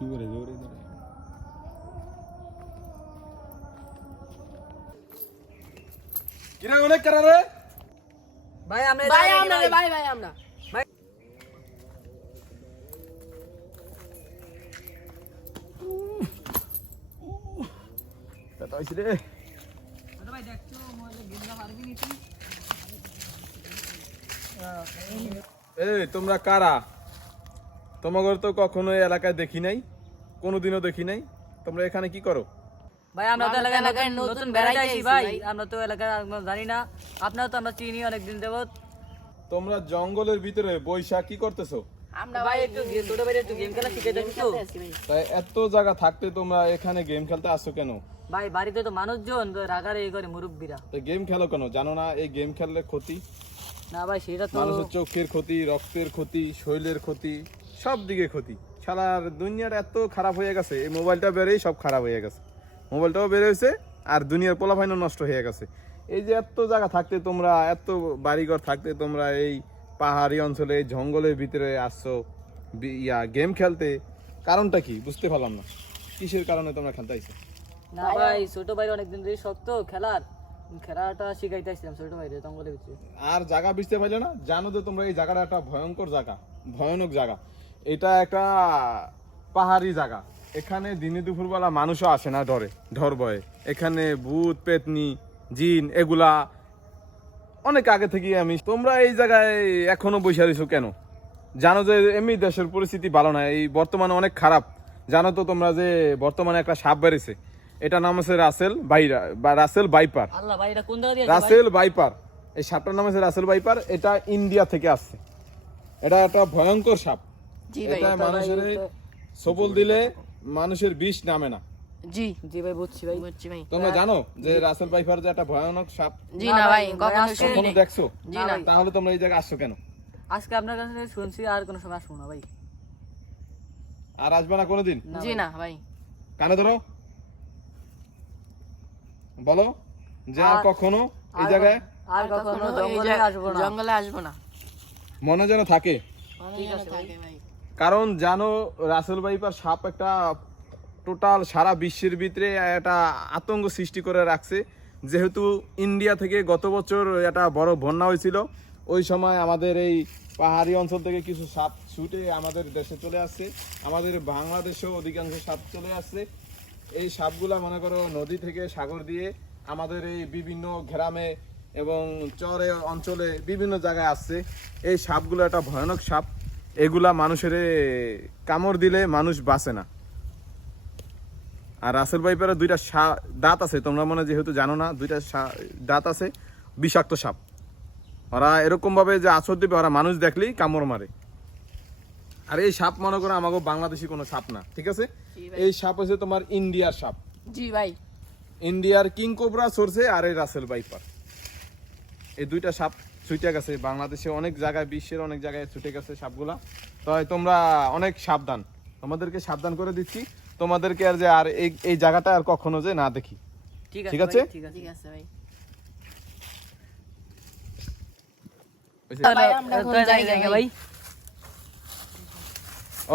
কি করে জোরে ধরে কিরা অনেক করা রে ভাই আমরা ভাই আমরা কথা হইছে রে ভাই দেখছো মোবাইলে গেমটা পারবি নি তুই এই তোমরা কারা তোমাদের তো কখনো এই এলাকায় দেখি নাই কোনোদিনও দেখি নাই তোমরা এখানে কি করো ভাই আমরা তো এলাকায় নতুন বেড়াইতে আইছি ভাই আমরা তো এলাকায় জানি না আপনারা তো আমরা চিনি অনেক দিন যাবত তোমরা জঙ্গলের ভিতরে বৈশাখ কি করতেছো আমরা ভাই একটু ছোট ভাই একটু গেম খেলা শিখে দেখি তো তাই এত জায়গা থাকতে তোমরা এখানে গেম খেলতে আসছো কেন ভাই বাড়িতে তো মানুষজন তো রাগারে এই করে মুরব্বিরা তাই গেম খেলো কেন জানো না এই গেম খেললে ক্ষতি না ভাই সেটা তো মানুষের চোখের ক্ষতি রক্তের ক্ষতি শরীরের ক্ষতি সব দিকে ক্ষতি সারার দুনিয়ার এত খারাপ হয়ে গেছে এই মোবাইলটা বেরেই সব খারাপ হয়ে গেছে মোবাইলটাও বের হয়েছে আর দুনিয়ার পোলাপাইনও নষ্ট হয়ে গেছে এই যে এত জায়গা থাকতে তোমরা এত বাড়িঘর থাকতে তোমরা এই পাহাড়ি অঞ্চলে এই জঙ্গলের ভিতরে আসছো গেম খেলতে কারণটা কি বুঝতে পারলাম না কিসের কারণে তোমরা খেলতে আইছো না ভাই ছোট ভাই অনেকদিন ধরে শক্ত খেলাটা শিখাইতে আসছিলাম ছোট ভাই জঙ্গলের ভিতরে আর জায়গা বুঝতে পারলে না জানো যে তোমরা এই জায়গাটা একটা ভয়ঙ্কর জায়গা ভয়ানক জায়গা এটা একটা পাহাড়ি জায়গা এখানে দিনে দুপুরবেলা মানুষও আসে না ডর ভয়ে এখানে ভূত পেতনি জিন এগুলা অনেক আগে থেকে আমি তোমরা এই জায়গায় এখনো বসে রয়েছো কেন জানো যে এমনি দেশের পরিস্থিতি ভালো না এই বর্তমানে অনেক খারাপ জানো তো তোমরা যে বর্তমানে একটা সাপ বেড়েছে এটা নাম হচ্ছে রাসেল ভাইপার আল্লাহ ভাই এটা কোন জায়গা দিয়ে রাসেল ভাইপার এই সাপটার নাম হচ্ছে রাসেল ভাইপার এটা ইন্ডিয়া থেকে আসছে এটা একটা ভয়ঙ্কর সাপ জি ভাই এটা মানুষের সবল দিলে মানুষের বিষ নামে না জি জি ভাই বুঝছি ভাই তোমরা জানো যে রাসেল ভাইপার যে একটা ভয়ানক সাপ জি না ভাই কখনো আজকে শুনি কখনো নাই। দেখছো জি না তাহলে তোমরা এই জায়গায় আসছো কেন আজকে আপনার কাছে শুনছি আর কোনো সময় আসবো না ভাই আর আসবে না কোনোদিন জি না ভাই কানে ধরো বলো যে আর কখনো এই জায়গায় আর কখনো জঙ্গলে আসবো না জঙ্গলে আসবো না মনে যেন থাকে ঠিক আছে ভাই থাকে ভাই কারণ জানো রাসেল ভাইপার সাপ একটা টোটাল সারা বিশ্বের ভিতরে একটা আতঙ্ক সৃষ্টি করে রাখছে যেহেতু ইন্ডিয়া থেকে গত বছর একটা বড় বন্যা হয়েছিল ওই সময় আমাদের এই পাহাড়ি অঞ্চল থেকে কিছু সাপ ছুটে আমাদের দেশে চলে আসছে আমাদের বাংলাদেশেও অধিকাংশ সাপ চলে আসছে এই সাপগুলা মনে করো নদী থেকে সাগর দিয়ে আমাদের এই বিভিন্ন গ্রামে এবং চরে অঞ্চলে বিভিন্ন জায়গায় আসছে এই সাপগুলো একটা ভয়ানক সাপ এগুলা মানুষের কামড় দিলে মানুষ বাঁচে না আর রাসেল ভাইপারের দুইটা দাঁত আছে তোমরা মনে যেহেতু জানো না দুইটা দাঁত আছে বিষাক্ত সাপ ওরা এরকম ভাবে যে আছর দিবে ওরা মানুষ দেখলেই কামড় মারে আর এই সাপ মনে করো আমাকে বাংলাদেশি কোনো সাপ না ঠিক আছে এই সাপ হচ্ছে তোমার ইন্ডিয়ার সাপ জি ভাই ইন্ডিয়ার কিং কোবরা সরছে আর এই রাসেল ভাইপার এই দুইটা সাপ ছুটে গেছে বাংলাদেশে অনেক জায়গায় বিশ্বের অনেক জায়গায় ছুটে গেছে সাপগুলা তাই তোমরা অনেক সাবধান তোমাদেরকে সাবধান করে দিচ্ছি তোমাদেরকে আর যে আর এই জায়গাটা আর কখনো যে না দেখি ঠিক আছে ঠিক আছে ঠিক আছে ভাই ভাই আমরা কোন জায়গায় ভাই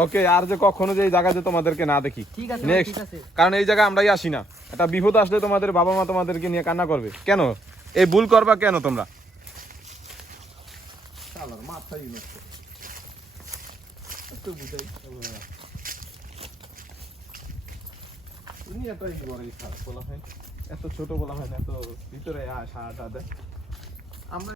ওকে আর যে কখনো যে এই জায়গাতে তোমাদেরকে না দেখি ঠিক আছে নেক্সট ঠিক আছে কারণ এই জায়গায় আমরাই আসি না একটা বিপদ আসলে তোমাদের বাবা মা তোমাদেরকে নিয়ে কান্না করবে কেন এই ভুল করবা কেন তোমরা মাথায় এত বুঝাই এত ছোট বলা হয় না এত ভিতরে আসা আমরা